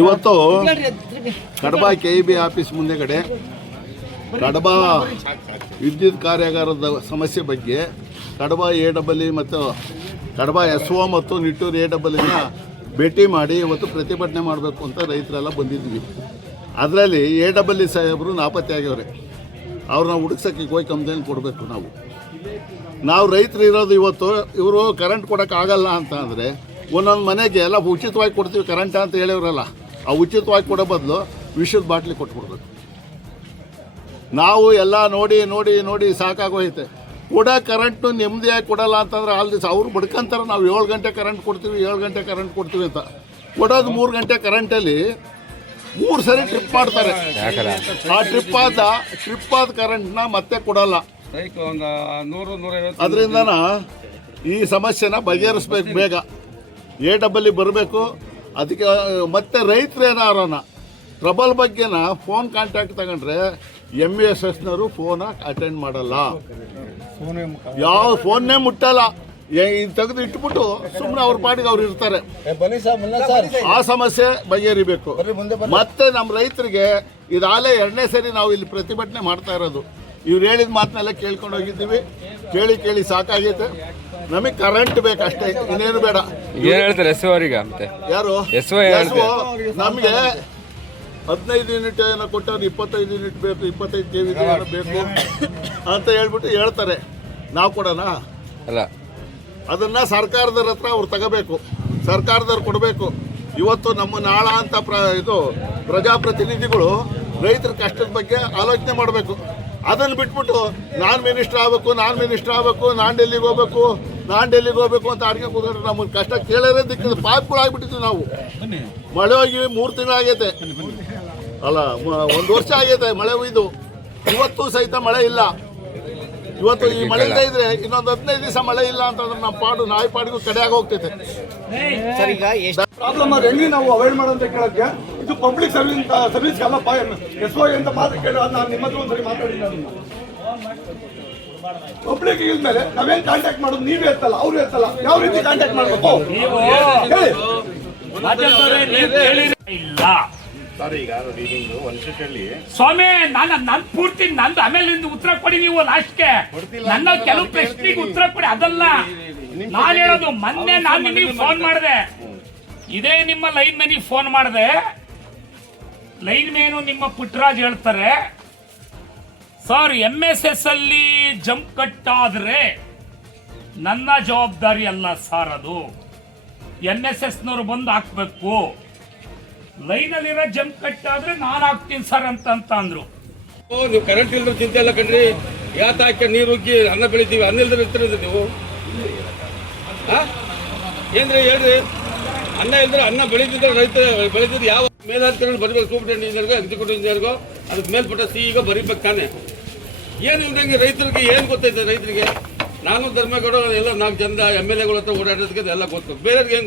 ಇವತ್ತು ಕಡಬ KEB office ಮುಂದೆಗಡೆ ಕಡಬ ವಿದ್ಯುತ್ ಕಾರ್ಯಾಗಾರದ ಸಮಸ್ಯೆ ಬಗ್ಗೆ ಕಡಬ AEE ಮತ್ತು ಕಡಬ SO ಮತ್ತು ನಿಟ್ಟೂರು AEEನ ಭೇಟಿ ಮಾಡಿ ಇವತ್ತು ಪ್ರತಿಭಟನೆ ಮಾಡಬೇಕು ಅಂತ ರೈತರೆಲ್ಲ ಬಂದಿದ್ವಿ. ಅದರಲ್ಲಿ AEE ಸಾಹೇಬರು ನಾಪತ್ತೆ ಆಗ್ಯವ್ರೆ. ಅವ್ರನ್ನ ಹುಡುಕ್ಸಕ್ಕೆ ಹೋಗಿ ಕಂಪ್ಲೇಂಟ್ ಕೊಡಬೇಕು. ನಾವು ರೈತರು ಇರೋದು ಇವತ್ತು ಇವರು ಕರೆಂಟ್ ಕೊಡೋಕ್ಕಾಗಲ್ಲ ಅಂತ ಅಂದರೆ ಒಂದೊಂದು ಮನೆಗೆ ಎಲ್ಲ ಉಚಿತವಾಗಿ ಕೊಡ್ತೀವಿ ಕರೆಂಟ್ ಅಂತ ಹೇಳಿವ್ರಲ್ಲ, ಆ ಉಚಿತವಾಗಿ ಕೊಡೋ ಬದಲು ವಿಷದ ಬಾಟ್ಲಿ ಕೊಟ್ಬಿಡ್ಬೇಕು. ನಾವು ಎಲ್ಲ ನೋಡಿ ನೋಡಿ ನೋಡಿ ಸಾಕಾಗೋಯ್ತೆ. ಕೊಡೋ ಕರೆಂಟು ನೆಮ್ಮದಿಯಾಗಿ ಕೊಡಲ್ಲ ಅಂತಂದ್ರೆ ಅಲ್ಲಿ ಅವ್ರು ಬಡ್ಕೊಂತಾರೆ. ನಾವು 7 ಗಂಟೆ ಕರೆಂಟ್ ಕೊಡ್ತೀವಿ 7 ಗಂಟೆ ಕರೆಂಟ್ ಕೊಡ್ತೀವಿ ಅಂತ ಕೊಡೋದು 3 ಗಂಟೆ ಕರೆಂಟಲ್ಲಿ 3 ಸರಿ ಟ್ರಿಪ್ ಮಾಡ್ತಾರೆ. ಆ ಟ್ರಿಪ್ ಆದ ಕರೆಂಟ್ನ ಮತ್ತೆ ಕೊಡಲ್ಲ. ಅದರಿಂದ ಈ ಸಮಸ್ಯೆನ ಬಗೆಹರಿಸ್ಬೇಕು. ಬೇಗ AEE ಬರಬೇಕು. ಅದಕ್ಕೆ ಮತ್ತೆ ರೈತರೇನಾರೋನ ಟ್ರಬಲ್ ಬಗ್ಗೆನ ಫೋನ್ ಕಾಂಟ್ಯಾಕ್ಟ್ ತಗೊಂಡ್ರೆ MESSನವರು ಫೋನ ಅಟೆಂಡ್ ಮಾಡಲ್ಲ, ಯಾವ ಫೋನ್ನೇ ಮುಟ್ಟಲ್ಲ. ತೆಗೆದು ಇಟ್ಬಿಟ್ಟು ಸುಮ್ಮನೆ ಅವ್ರ ಪಾಡಿಗೆ ಅವ್ರು ಇರ್ತಾರೆ. ಆ ಸಮಸ್ಯೆ ಬಗೆಹರಿಬೇಕು. ಮತ್ತೆ ನಮ್ಮ ರೈತರಿಗೆ ಇದಾಗಲೇ 2ನೇ ಸರಿ ನಾವು ಇಲ್ಲಿ ಪ್ರತಿಭಟನೆ ಮಾಡ್ತಾ ಇರೋದು. ಇವ್ರು ಹೇಳಿದ ಮಾತನ್ನೆಲ್ಲ ಕೇಳ್ಕೊಂಡು ಹೋಗಿದ್ದೀವಿ. ಕೇಳಿ ಸಾಕಾಗೈತೆ. ನಮಗೆ ಕರೆಂಟ್ ಬೇಕಷ್ಟೇ, ಇನ್ನೇನು ಬೇಡ. ಏನು ಹೇಳ್ತಾರೆ SO ಅವರಿಗೆ? ಮತ್ತೆ ಯಾರು SO ನಮಗೆ 15 ಯೂನಿಟ್ ಏನೋ ಕೊಟ್ಟವ್ರು 25 ಯೂನಿಟ್ ಬೇಕು, 25 KV ಬೇಕು ಅಂತ ಹೇಳ್ತಾರೆ. ನಾವು ಕೊಡೋಣ? ಅಲ್ಲ, ಅದನ್ನ ಸರ್ಕಾರದವ್ರ ಹತ್ರ ಅವ್ರು ತಗೋಬೇಕು, ಸರ್ಕಾರದವ್ರು ಕೊಡಬೇಕು. ಇವತ್ತು ನಮ್ಮ ನಾಳ ಅಂತ ಪ್ರಜಾಪ್ರತಿನಿಧಿಗಳು ರೈತರ ಕಷ್ಟದ ಬಗ್ಗೆ ಆಲೋಚನೆ ಮಾಡಬೇಕು. ಅದನ್ನು ಬಿಟ್ಬಿಟ್ಟು ನಾನು ಮಿನಿಸ್ಟರ್ ಆಗಬೇಕು, ನಾನು ಡೆಲ್ಲಿಗೆ ಹೋಗ್ಬೇಕು ಅಂತ ಅಡಿಗೆ ಕೂತ್ಕೊಂಡ್ರೆ ನಮಗೆ ಕಷ್ಟ ಕೇಳೋದೇ ದಿಕ್ಕಿದ ಪಾಪ್ಗಳಾಗ್ಬಿಟ್ಟಿದ್ವಿ ನಾವು. ಮಳೆ ಹೋಗಿ 3 ತಿಂಗಳಾಗೈತೆ, ಅಲ್ಲ 1 ವರ್ಷ ಆಗೈತೆ ಮಳೆ ಹೋಯ್ದು. ಇವತ್ತು ಸಹಿತ ಮಳೆ ಇಲ್ಲ. ಇವತ್ತು ಈ ಮಳೆ ಇದ್ರೆ ಇನ್ನೊಂದು 15 ದಿವಸ ಮಳೆ ಇಲ್ಲ ಅಂತಂದ್ರೆ ನಮ್ಮ ನಾಯಿ ಪಾಡಿಗೂ ಕಡೆಯಾಗಿ ಹೋಗ್ತೈತೆ. ಪ್ರಾಬ್ಲಮ್ ಹೆಂಗೆ ನಾವು ಅವಾಯ್ಡ್ ಮಾಡೋಂತ ಕೇಳಕ್ಕೆ ಇದು ಪಬ್ಲಿಕ್ ಸರ್ವಿಸ್ ಅಲ್ಲ. SO ಅಂತ ಮಾತ್ರ ಕೇಳಿ ನಾನು ನಿಮ್ಮ ಹತ್ರ ಒಂದ್ಸರಿ ಮಾತಾಡಿದ್ದೀನಿ. ಪಬ್ಲಿಕ್ ಇಲ್ಮೇಲೆ ನಾವೇನ್ ಕಾಂಟ್ಯಾಕ್ಟ್ ಮಾಡೋದು? ನೀವೇ ಎತ್ತಲ್ಲ, ಅವ್ರು ಎತ್ತಲ್ಲ. ಯಾವ ರೀತಿ ಕಾಂಟ್ಯಾಕ್ಟ್ ಮಾಡ್ಬೇಕು? ಸ್ವಾಮಿ, ನಾನು ಪೂರ್ತಿ ನಂದು ಆಮೇಲೆ ಉತ್ತರ ಕೊಡಿ. ನೀವು ಲಾಸ್ಟ್ಗೆ ನನ್ನ ಕೆಲವು ಪ್ರಶ್ನೆಗೆ ಉತ್ತರ ಕೊಡಿ. ಅದಲ್ಲ ನಾನು ಹೇಳೋದು. ಮೊನ್ನೆ ನಾನು ನಿಮಗೆ ಫೋನ್ ಮಾಡಿದೆ, ಇದೇ ನಿಮ್ಮ ಲೈನ್ ಮ್ಯಾನಿಗೆ ಫೋನ್ ಮಾಡಿದೆ. ಲೈನ್ ಮ್ಯಾನು ನಿಮ್ಮ ಪುಟ್ಟರಾಜ್ ಹೇಳ್ತಾರೆ, ಸರ್ MSS ಅಲ್ಲಿ ಜಂಪ್ ಕಟ್ ಆದ್ರೆ ನನ್ನ ಜವಾಬ್ದಾರಿ ಅಲ್ಲ ಸರ್, ಅದು MSSನವ್ರು ಬಂದು ಹಾಕ್ಬೇಕು. ಲೈನಲ್ಲಿರೋ ಜಂಪ್ ಕಟ್ ಆದ್ರೆ ನಾನು ಹಾಕ್ತೀನಿ ಸರ್ ಅಂತ ಅಂದ್ರು. ನೀವು ಕರೆಂಟ್ ಇಲ್ದ್ರೆ ಚಿಂತೆ ಇಲ್ಲ ಕಣ್ರಿ. ಯಾಕೆ ನೀರು ಉಗ್ಗಿ ಅನ್ನ ಬೆಳಿತೀವಿ, ಅನ್ನ ಇಲ್ದ್ರೆ ಇರ್ತೀರಿ ನೀವು? ಏನ್ರಿ ಹೇಳ್ರಿ? ಅನ್ನ ಇಲ್ದ್ರೆ ಅನ್ನ ಬೆಳಿತಿದ್ರೆ ರೈತ ಬೆಳಿತಿದ್ರೆ ಯಾವ ಮೇಲಾಧಿಕಾರಿಗಳು ಬರಬೇಕು? ಸೂಪರಿಂಟೆಂಡೆಂಟ್ ಇಂಜಿನಿಯರ್ಗೋ ಎಕ್ಸಿಕ್ಯೂಟಿವ್ ಇಂಜಿನಿಯರ್ಗೋ ಅದಕ್ಕೆ ಮೇಲ್ಪಟ್ಟ CEO ಬರೀಬೇಕು ತಾನೆ. ಏನು ಇಲ್ದಂಗೆ ರೈತರಿಗೆ ಏನು ಗೊತ್ತೈತೆ? ರೈತರಿಗೆ ನಾನು ಧರ್ಮೇಗೌಡ ಎಲ್ಲ 4 ಜನ MLAಗಳ ಹತ್ರ ಓಡಾಡೋದಕ್ಕೆ ಎಲ್ಲ ಗೊತ್ತು. ಬೇರೆಯವ್ರಿಗೆ